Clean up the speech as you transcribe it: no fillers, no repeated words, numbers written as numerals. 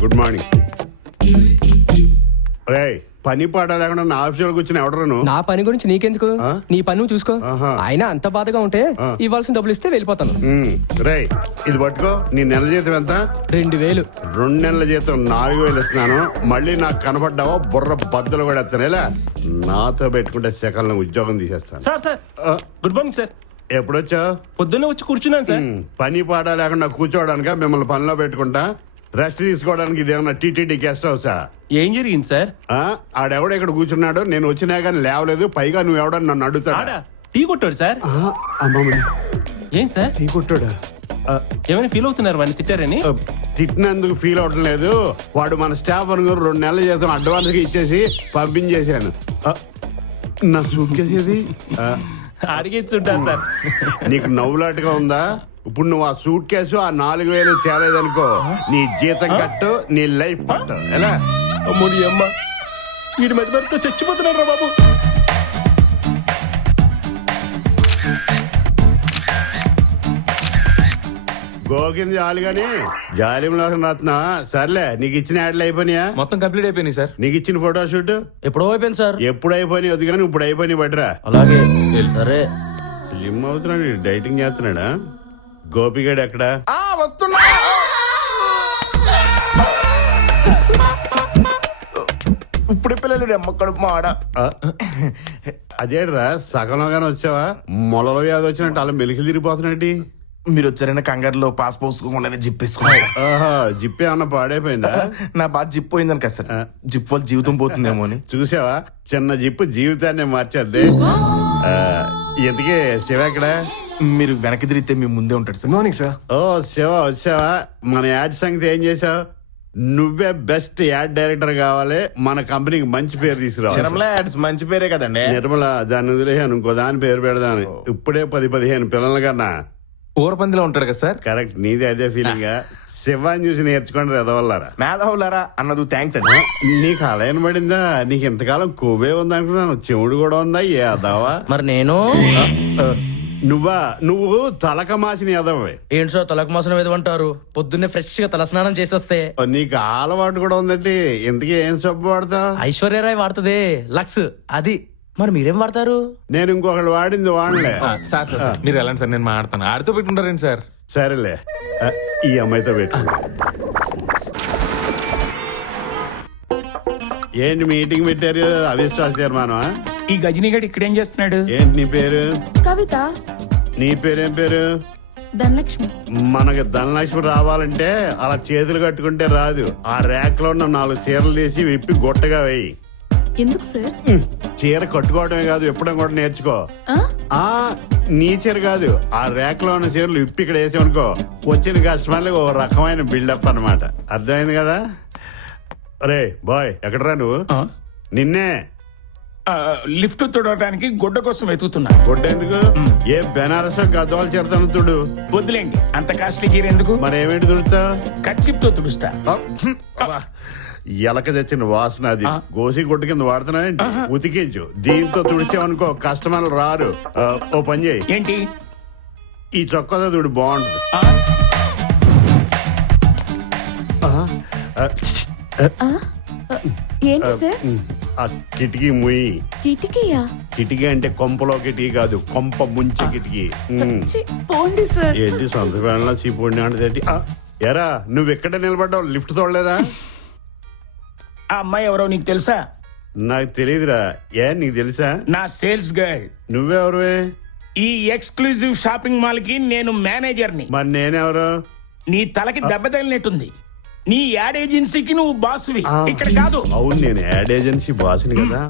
Good morning. రే పని పాట లేకుండా నా ఆఫీసులో కూర్చుని ఎవడరాను? నా పని గురించి నీకెందుకు? నీ పని నువ్వు చూసుకో. ఆహా. అయినా అంత బాధగా ఉంటే ఇవ్వాల్సిన డబ్బులు ఇస్తే వెళ్ళిపోతాను. రే ఇది పట్టుకో. నీ నెల జీతం ఎంత? 2000. 2 నెలల జీతం 4000 ఇస్తున్నాను. మళ్ళీ నాకు కనపడ్డావో బుర్ర బద్దలు కూడా ఎత్తాను. ఇలా నాతో పెట్టుకుంటే సెకల్లో ఉద్యోగం తీసేస్తాను. Sir sir good morning sir. ఎప్పుడొచ్చావు? పొద్దున్నే వచ్చి కూర్చున్నాను సార్. పని పాట లేకుండా కూర్చోవడానిక మిమ్మల్ని పనిలో పెట్టుకుంటా? రెస్ట్ తీసుకోవడానికి ఇదేమన్నా టీటీడీ గెస్ట్ హౌసా? ఏం జరిగింది సార్? ఆడెవడో ఇక్కడ కూర్చున్నాడు, నేను వచ్చినా కానీ లేవలేదు. పైగా నువ్వు ఎవడని నన్ను ఆడా అడుగుతాడా? టీ కొట్టాడు సార్. అమ్మమ్మని ఏం సార్ టీ కొట్టాడా? ఏమైనా ఫీల్ అవుతున్నారు వాడిని తిట్టారని? తిట్టినందుకు ఫీల్ అవటం లేదు. వాడు మన స్టాఫ్ అనుకుని 2 నెలల జీతం అడ్వాన్స్ గా ఇచ్చేసి పంపించేశాను. నా సూట్ కేసేది అడిగిచ్చుంటారు సార్. నీకు నవ్వులాటగా ఉందా? ఇప్పుడు నువ్వు ఆ సూట్ కేసు ఆ 4000 తేలేదనుకో, నీ జీతం కట్టు, నీ లైఫ్ పట్టు. ఎలా? అమ్మోడి అమ్మ వీడి మధ్య మధ్యతో చచ్చిపోతున్నాడు రా బాబు. గోకింది చాలు గాని జాలింలో రాస్తున్నా. సర్లే, నీకు ఇచ్చిన యాడ్లు అయిపోయినాయా? మొత్తం కంప్లీట్ అయిపోయినాయి సార్. నీకు ఇచ్చిన ఫోటో షూట్ ఎప్పుడో అయిపోయింది సార్. ఎప్పుడు అయిపోయినాయి వద్దు కానీ ఇప్పుడు అయిపోయినాయి బట్రా. అలాగే సరే. స్లిమ్ అవుతున్నాడు, డైటింగ్ చేస్తున్నాడా? గోపిగాడు ఎక్కడ? వస్తున్నా. ఇప్పుడే పిల్లలు అమ్మక్కడు మాడ. అదేడ్రా సగంలోగానే వచ్చావా? మొలల వ్యాధి వచ్చినట్టు అలా మెలిసి తిరిగిపోతున్నట్టు. మీరు వచ్చారైనా కంగారులో పాస్ పోసుకోకుండా జిప్పేసుకున్నా. జిప్పే ఏమన్నా పాడైపోయిందా? నా బాధ జిప్ పోయిందని కదా సార్. జిప్ వల్ల జీవితం పోతుందేమో అని. చూసావా, చిన్న జిప్పు జీవితాన్ని మార్చేద్ది. ఎందుకే శివ ఎక్కడ? మీరు వెనక్కి తిరిగితే మీ ముందే ఉంటాడు సార్. Morning sir. ఓ శివ వచ్చావా? మన యాడ్ సంగతి ఏం చేసావు? నువ్వే బెస్ట్ యాడ్ డైరెక్టర్ కావాలి, మన కంపెనీకి మంచి పేరు తీసుకురావాలి. యాడ్స్ మంచి పేరే కదండి. నిర్మల దాన్ని వదిలేసాను, ఇంకో దాని పేరు పెడదాను. ఇప్పుడే 10-15 పిల్లల కన్నా ఊరపందిలో ఉంటాడు కదా సార్. కరెక్ట్, నీది అదే ఫీలింగ్. శివాన్ని చూసి నేర్చుకోండి ఎదవల్లారా. మేధావులారా అన్నది థ్యాంక్స్ అండి. నీకు అలైన పడిందా? నీకు ఇంతకాలం కొవ్వే ఉందనుకున్నాను, చెవుడు కూడా ఉందా? ఏ అదావా? మరి నేను నువ్వు తలక మాసిన ఎదవే. ఏంటి సార్ తలకు మాసం ఏదంటారు? పొద్దున్నే ఫ్రెష్ గా తలస్నానం చేసేస్తే. నీకు అలవాటు కూడా ఉందండి. ఇంతకీ ఏం సబ్బు వాడతావు? ఐశ్వర్యరాయ్ వాడుతుంది లక్స్. అది మరి మీరేం వాడతారు? నేను ఇంకొకళ్ళు వాడింది వాడలే. సార్ సార్ సార్, మీరు వెళ్ళండి సార్, నేను మాట్లాడతాను. ఆడితో పెట్టుకుంటారేంటి సార్? సరేలే, ఈ అమ్మాయితో పెట్టు. ఏంటి మీటింగ్ పెట్టారు? అవిశ్వాస తీర్మానమా? ఈ గజనీగాడు ఇక్కడేం చేస్తున్నాడు? ఏంటి నీ పేరు? కవిత. నీ పేరేం పేరు? ధనలక్ష్మి. మనకి ధనలక్ష్మి రావాలంటే అలా చేతులు కట్టుకుంటే రాదు. ఆ ర్యాక్ లో ఉన్న 4 చీరలు తీసి విప్పి గొట్టగా వేయి. ఎందుకు సార్? చీర కట్టుకోవడమే కాదు, ఎప్పుడో కూడా నేర్చుకో. నీ చీర కాదు, ఆ ర్యాక్ లో ఉన్న చీరలు విప్పి ఇక్కడ వేసామనుకో, వచ్చిన కస్టమర్లకు ఒక రకమైన బిల్డప్ అన్నమాట. అర్థమైంది కదా? రే బాయ్, ఎక్కడరా నువ్వు? నిన్నే లిఫ్ట్ తుడవడానికి గుడ్డ కోసం వెతుకుతున్నా. గుడ్డ ఎందుకు? ఏ బెనారస్ గద్వాలు చేరుతాను తుడు. వద్దులేండి, అంత కాస్ట్లీ చీర ఎందుకు? మరి ఏమేంటి తుడుతావు? కర్చీప్ తో తుడుస్తా. ఎలక తెచ్చిన వాసన అది. గోసి గుడ్డ కింద వాడుతున్నావేంటి? ఉతికించు. దీంతో తుడిచావనుకో కస్టమర్లు రారు. ఓ పని చేయి. ఏంటి? ఈ చొక్కాతో తుడు, బాగుంటుంది. ఏంటి సార్? ఆ కిటికీ ముయ్యి. కిటికీయా? కిటికీ అంటే కొంపలో కిటికీ కాదు, కొంప ముంచే కిటికీ. పోండి సార్. ఏంటి సొంత పేళ్ళ చీపుడిని అంటే? ఎరా నువ్వు ఎక్కడ నిలబడ్డావు? లిఫ్ట్ తోడలేదా? ఆ అమ్మాయి ఎవరో నీకు తెలుసా? నాకు తెలియదురా. ఏ నీకు తెలుసా? నా సేల్స్ గర్ల్. నువ్వెవరువే? ఈ ఎక్స్క్లూజివ్ షాపింగ్ మాల్ కి నేను మేనేజర్ని. మరి నేనెవరు? నీ తలకి దెబ్బ తగిలినట్టుంది. నీ యాడ్ ఏజెన్సీకి నువ్వు బాసువి, ఇక్కడ కాదు. అవును, నేను యాడ్ ఏజెన్సీ బాసుని కదా.